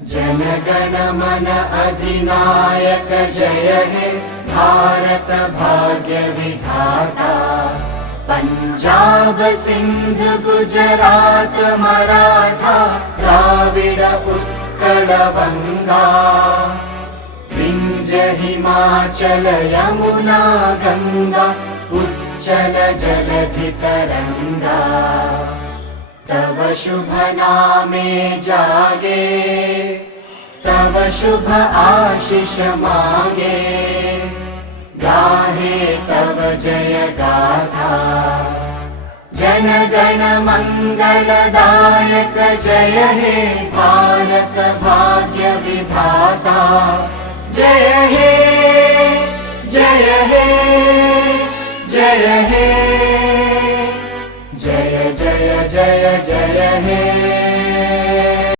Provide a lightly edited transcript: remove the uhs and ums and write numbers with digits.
जनगण मन अधिनायक जय हे भारत भाग्य विधाता। पंजाब सिंध गुजरात मराठा द्राविड उत्कल बंगा। विंध्य हिमाचल यमुना गंगा उच्चल जलधि तरंगा। तव शुभ नामे जागे तव शुभ आशीष मागे। गाहे तव जय गाथा जनगण मंगलदायक जय हे भारत भाग्य विधाता। जय हे जय हे जय हे जय जय जय जय हे।